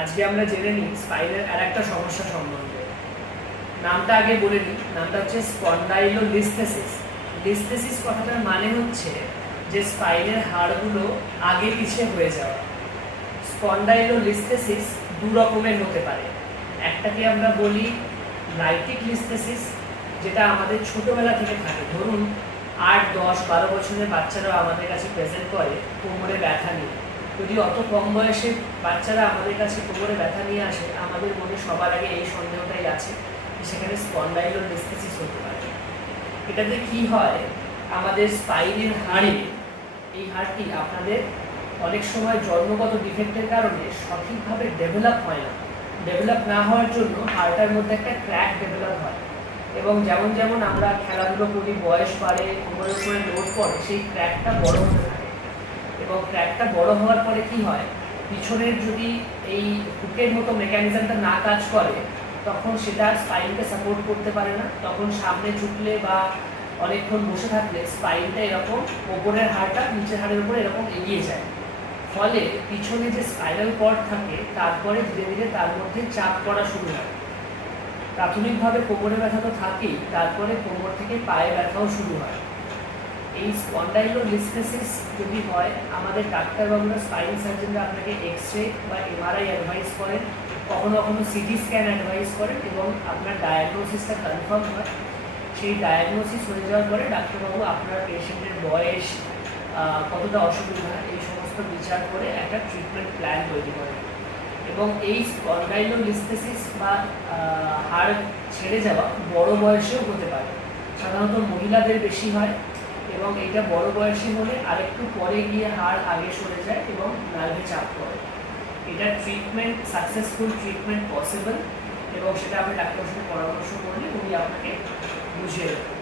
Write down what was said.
আজকে আমরা জেনে নিই স্পাইনের আর একটা সমস্যা সম্বন্ধে। নামটা আগে বলে নিই, নামটা হচ্ছে স্পন্ডাইলোলিস্থেসিস। লিস্থেসিস কথাটার মানে হচ্ছে যে স্পাইনের হাড়গুলো আগে পিছিয়ে হয়ে যাওয়া। স্পন্ডাইলোলিস্থেসিস দু রকমের হতে পারে। একটাকে আমরা বলি রাইটিক লিস্থেসিস, যেটা আমাদের ছোটবেলা থেকে থাকে। ধরুন 8, 10, 12 বছরের বাচ্চারাও আমাদের কাছে প্রেজেন্ট করে কোমরে ব্যথা নিয়ে। যদি অত কম বয়সে বাচ্চারা আমাদের কাছে কোমরে ব্যথা নিয়ে আসে, আমাদের মনে সবার আগে এই সন্দেহটাই আছে যে সেখানে স্পন্ডাইলোলিস্থেসিস হতে পারে। এটাতে কি হয়, আমাদের স্পাইনের হাড়ে, এই হাড়টি আপনাদের অনেক সময় জন্মগত ডিফেক্টের কারণে সঠিকভাবে ডেভেলপ হয় না। ডেভেলপ না হওয়ার জন্য হাড়টার মধ্যে একটা ক্র্যাক ডেভেলপ হয়, এবং যেমন যেমন আমরা খেলাধুলো করি, বয়স বাড়ে, কোমরের উপরে লোড পড়ে, সেই ক্র্যাকটা বড় হতে থাকে। এবং ক্র্যাকটা বড় হওয়ার পরে কি হয়, পিছনের যদি এই হুকের মতো মেকানিজমটা না কাজ করে, তখন সেটা স্পাইনকে সাপোর্ট করতে পারে না। তখন সামনে ঝুঁকলে বা অনেকক্ষণ বসে থাকলে স্পাইনটা এরকম ওপরের হাড়টা নিচের হাড়ের উপরে এরকম এগিয়ে যায়। ফলে পিছনে যে স্পাইনাল কর্ড থাকে তারপরে ধীরে ধীরে তার মধ্যে চাপ পড়া শুরু হয়। প্রাথমিকভাবে কোমরে ব্যথা তো থাকেই, তারপরে কোমর থেকে পায়ে ব্যথাও শুরু হয়। এই স্পন্ডাইলোলিস্থেসিস যদি হয়, আমাদের ডাক্তারবাবুরা, স্পাইন সার্জনরা আপনাকে এক্স-রে বা এমআরআই অ্যাডভাইস করেন, কখনো কখনো সিটি স্ক্যান অ্যাডভাইস করেন, এবং আপনার ডায়াগনোসিসটা কনফার্ম হয়। সেই ডায়াগনোসিস হয়ে যাওয়ার পরে ডাক্তারবাবু আপনার পেশেন্টের বয়স, কতটা অসুবিধা, এই সমস্ত বিচার করে একটা ট্রিটমেন্ট প্ল্যান তৈরি করেন। এবং এই স্পন্ডাইলোলিস্থেসিস বা হাড় ছেড়ে যাওয়া বড় বয়সেও হতে পারে। সাধারণত মহিলাদের বেশি হয়, এবং এইটা বড় বয়সী হলে আরেকটু পরে গিয়ে হাড় আগে সরে যায় এবং নার্ভে চাপ পড়ে। এটা ট্রিটমেন্ট, সাকসেসফুল ট্রিটমেন্ট পসিবল, এবং সেটা আপনি ডাক্তারের সাথে পরামর্শ করলে উনি আপনাকে বুঝিয়ে দেবেন।